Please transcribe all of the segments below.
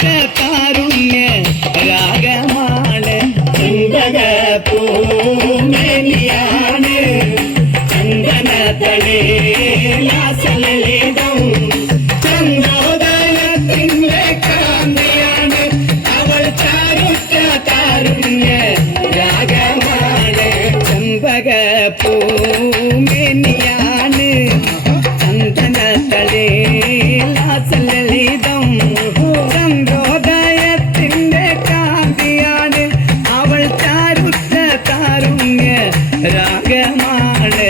താരുണ്യ രാഗമാണ് ചെമ്പകപ്പൂമേനിയാണ് ചന്ദനത്തളേ ലാസലളിതം ചന്ദ്രോദയത്തിൻ്റെ കാന്തിയാണ് അവൾ ചാരുറ്റ താരുണ്യ രാഗമാണ് ചെമ്പകപ്പൂമേനിയാണ് ചന്ദനത്തളേ ലാസലളിതം ചന്ദ്രോദയത്തിൻ്റെ കാന്തിയാണ് അവൾ ചാരുറ്റ താരുണ്യ രാഗമാണ്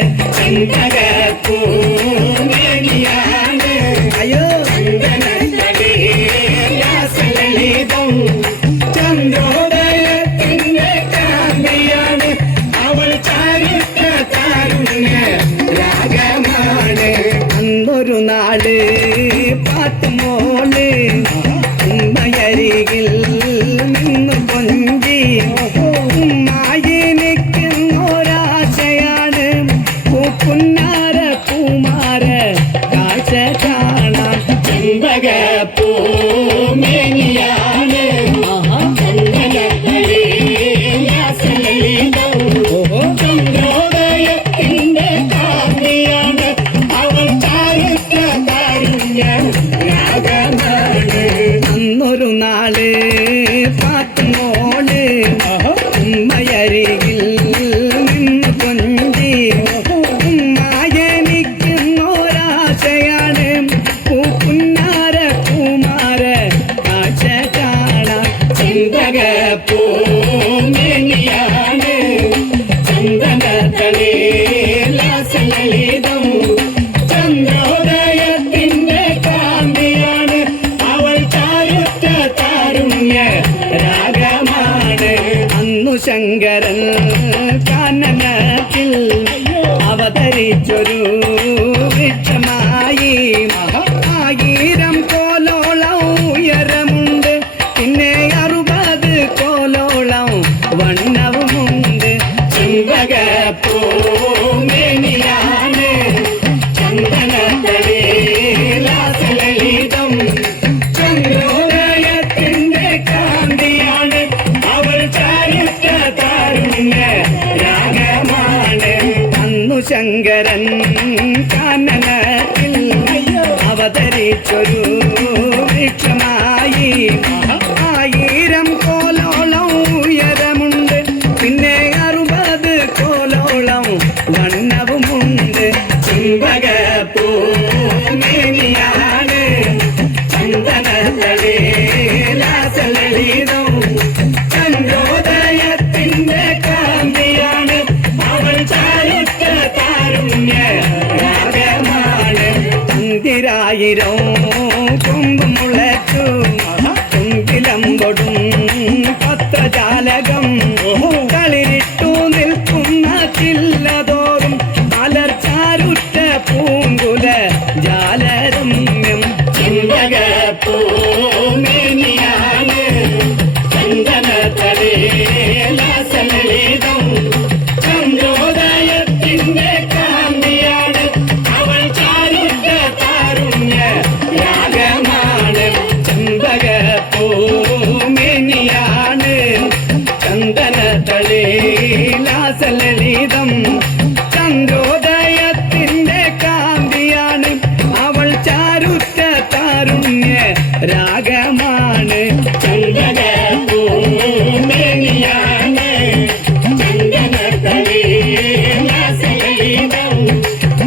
ചെമ്പകപ്പൂമേനിയാണ് അയ്യോ ചന്ദനത്തളേ ലാസലളിതം ചന്ദ്രോദയത്തിൻ്റെ കാന്തിയാണ് അവൾ ചാരുറ്റ താരുണ്യ രാഗമാണ് അന്നൊരു നാട് പാട്ടുമോള് ഉമ്മയരികിൽ നിന്നു കൊഞ്ചി ഉമ്മായി നിൽക്കുന്നൊരാശയാണ് പൂക്കുന്നാര പൂമാര കാഴ്ച കാണാൻ ചെമ്പകപ്പൂമേനിയാണ് ചന്ദനത്തളേ ലാസലളിതം ചന്ദ്രോദയത്തിൻ്റെ കാന്തിയാണ് അവൾ ചാരുറ്റ താരുണ്യ രാഗമാണ് അന്നൊരു നാള് പാത്തുമോള് ഉമ്മയരികിൽ നിന്ന് കൊഞ്ചി ഉമ്മായെ നിൽക്കുന്നൊരാശയാണ് പൂക്കുന്നാര പൂമാര കാഴ്ച കാണാൻ ചെമ്പകപ്പൂമേനിയാണ് ചന്ദനത്തളേ ലാസലളിതം ചന്ദ്രോദയത്തിൻ്റെ കാന്തിയാണ് അവൾ ചാരുറ്റ താരുണ്യ രാഗമാണ് അന്നു ശങ്കരൻ കാനനത്തിൽ അവതരിച്ചൊരു വൃക്ഷമായി 1000 കോലോളം ഉയരമുണ്ട് പിന്നെ 60 കോലോളം വണ്ണവുമുണ്ട് ചെമ്പകപ്പൂമേനിയാണ് ചന്ദനത്തളേ ലാസലളിതം ചന്ദ്രോദയത്തിൻ്റെ കാന്തിയാണ് അവൾ ചാരുറ്റ താരുണ്യ രാഗമാണ് അന്നു ശങ്കരൻ കാനനത്തിൽ അവതരിച്ചൊരു വൃക്ഷമായി 1000 കോലോളം ഉയരമുണ്ട് പിന്നെ 60 കോലോളം വണ്ണവുമുണ്ട് ചെമ്പകപ്പൂമേനിയാണ് ചന്ദനത്തളേ ലാസലളിതം ചന്ദ്രോദയത്തിൻ്റെ കാന്തിയാണ് അവൾ ചാരുറ്റ താരുണ്യ രാഗമാണ് ചന്ദിരായിരം കൊമ്പ് മുളച്ചു കൊങ്കിലമ്പൊടും പത്രജാലകം കളിരിട്ടു നിൽക്കുന്ന ചില്ലതോറും അലർച്ചാരുറ്റ പൂങ്കുല ജാലരമ്യം ചെമ്പകപ്പൂമേനിയാണ് ചന്ദനത്തളേ ലാസലളിതം ചന്ദ്രോദയത്തിൻ്റെ കാന്തിയാണ് അവൾ ചാരുറ്റ താരുണ്യ രാഗമാണ് ചെമ്പകപ്പൂമേനിയാണ് ചന്ദനത്തളേ ലാസലളിതം ചന്ദ്രോദയത്തിൻ്റെ കാന്തിയാണ് അവൾ ചാരുറ്റ താരുണ്യ രാഗമാണ് ചെമ്പകപ്പൂമേനിയാണ് ചന്ദനത്തളേ ലാസലളിതം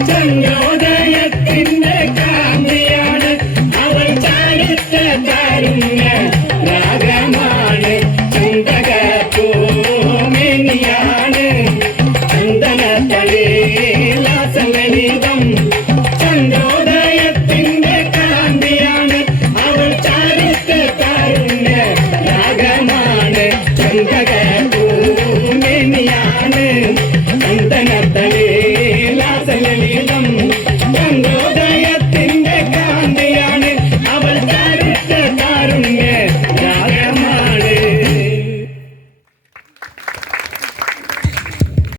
ചന്ദ്രോദയത്തിൻ്റെ കാന്തിയാണ് അവൾ ചാരുറ്റ താരുണ്യ രാഗമാണ് ചെമ്പകപ്പൂമേനിയാണ് ചന്ദനത്തളേ ലാസലളിതം